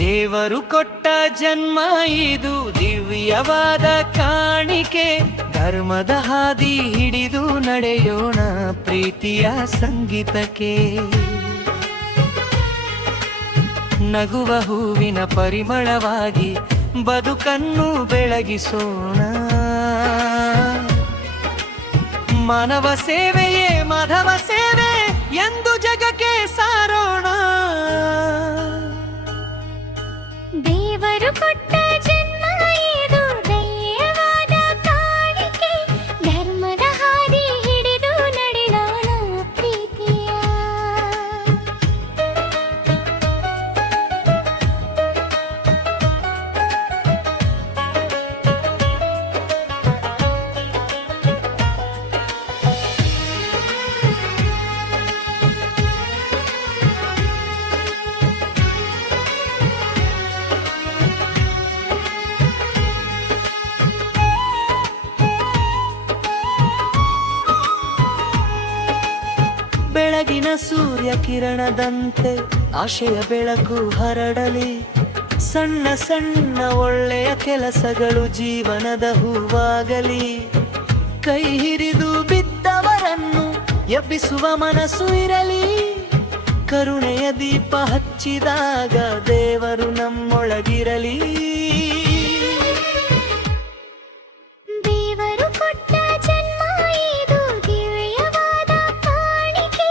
ದೇವರು ಕೊಟ್ಟ ಜನ್ಮ ಇದು ದಿವ್ಯವಾದ ಕಾಣಿಕೆ, ಧರ್ಮದ ಹಾದಿ ಹಿಡಿದು ನಡೆಯೋಣ ಪ್ರೀತಿಯ ಸಂಗೀತಕ್ಕೆ. ನಗುವ ಹೂವಿನ ಪರಿಮಳವಾಗಿ ಬದುಕನ್ನು ಬೆಳಗಿಸೋಣ, ಮಾನವ ಸೇವೆಯೇ ಮಾಧವ ಸೇವೆ ಎಂದು ಜಗಕ್ಕೆ ಸಾರೋಣ. ದೇವರು ಕೊಟ್ಟ ಜನ್ಮ ಇದು ದೈವವಾದ ಕಾಣಿಕೆ, ಧರ್ಮದ ಹಾದಿ ಹಿಡಿದು ನಡೆಯೋಣ ಪ್ರೀತಿಯ. ಬೆಳಗಿನ ಸೂರ್ಯ ಕಿರಣದಂತೆ ಆಶೆಯ ಬೆಳಕು ಹರಡಲಿ, ಸಣ್ಣ ಸಣ್ಣ ಒಳ್ಳೆಯ ಕೆಲಸಗಳು ಜೀವನದ ಹೂವಾಗಲಿ. ಕೈ ಹಿರಿದು ಬಿದ್ದವರನ್ನು ಎಬ್ಬಿಸುವ ಮನಸ್ಸು ಇರಲಿ, ಕರುಣೆಯ ದೀಪ ಹಚ್ಚಿದಾಗ ದೇವರು ನಮ್ಮೊಳಗಿರಲಿ. ದೇವರು ಕೊಟ್ಟ ಜನ್ಮ ಇದು ದಿವ್ಯವಾದ ಕಾಣಿಕೆ,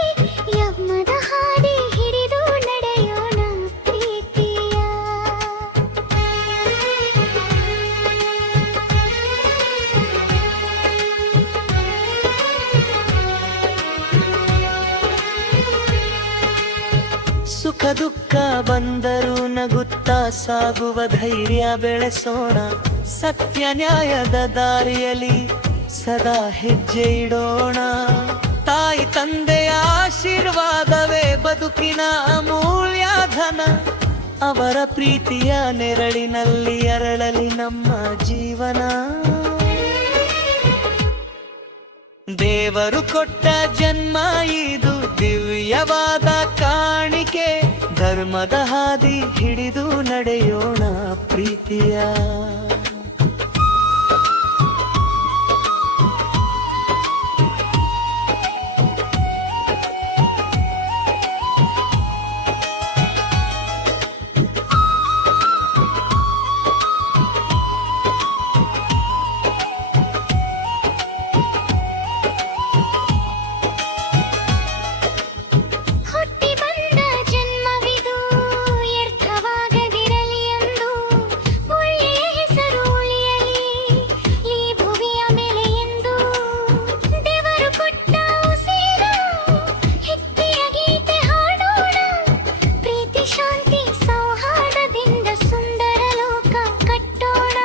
ಯಜ್ಞದ ಹಾದಿ ಹಿಡಿದು ನಡೆಯೋಣ ಪ್ರೀತಿಯ. ಸುಖ ದುಃಖ ಬಂದರೂ ನಗುತ್ತಾ ಸಾಗುವ ಧೈರ್ಯ ಬೆಳೆಸೋಣ, ಸತ್ಯ ನ್ಯಾಯದ ದಾರಿಯಲ್ಲಿ ಸದಾ ಹೆಜ್ಜೆ ಇಡೋಣ. ತಾಯಿ ತಂದೆಯ ಆಶೀರ್ವಾದವೇ ಬದುಕಿನ ಅಮೂಲ್ಯ ಧನ, ಅವರ ಪ್ರೀತಿಯ ನೆರಳಿನಲ್ಲಿ ಅರಳಲಿ ನಮ್ಮ ಜೀವನ. ದೇವರು ಕೊಟ್ಟ ಜನ್ಮ ಇದು ದಿವ್ಯವಾದ ಕಾಣಿಕೆ, ಧರ್ಮದ ಹಾದಿ ಹಿಡಿದು ನಡೆಯೋಣ ಪ್ರೀತಿಯ. ಹುಟ್ಟಿ ಬಂದ ಜನ್ಮವಿದು ವ್ಯರ್ಥವಾಗದಿರಲಿ ಎಂದು, ಒಳ್ಳೆಯ ಹೆಸರು ಉಳಿಯಲಿ ಈ ಭುವಿಯ ಮೇಲೆ ಎಂದು. ದೇವರು ಕೊಟ್ಟ ಉಸಿರು ಹೆಕ್ಕೆಯ ಗೀತೆ ಹಾಡೋಣ, ಪ್ರೀತಿ ಶಾಂತಿ ಸೌಹಾರ್ದದಿಂದ ಸುಂದರ ಲೋಕ ಕಟ್ಟೋಣ.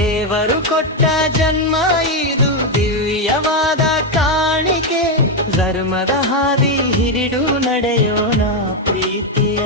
ದೇವರು ಕೊಟ್ಟ ಜನ್ಮ ಇದು ದಿವ್ಯವಾದ ಕಾಣಿಕೆ, ಧರ್ಮದ ಹಾದಿ ಹಿಡಿದು ನಡೆಯೋಣ ಪ್ರೀತಿಯ.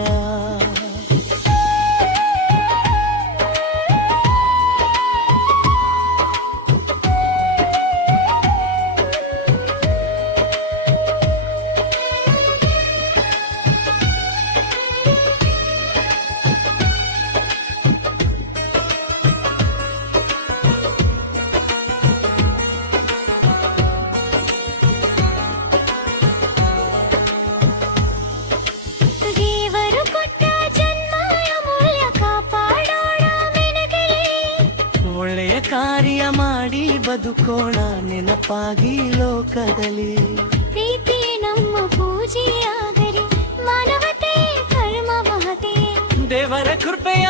ದೇವರು ಕೊಟ್ಟ ಜನ್ಮ ಅಮೂಲ್ಯ ಕಾಪಾಡೋಣ ಮೆನಗಲಿ, ಒಳ್ಳೆಯ ಕಾರ್ಯ ಮಾಡಿ ಬದುಕೋಣ ನೆನಪಾಗಿ ಲೋಕದಲ್ಲಿ. ಪ್ರೀತಿ ನಮ್ಮ ಪೂಜೆಯಾಗಲಿ, ಮಾನವತೆ ಧರ್ಮ ಮಹತೆ. ದೇವರ ಕೃಪೆಯ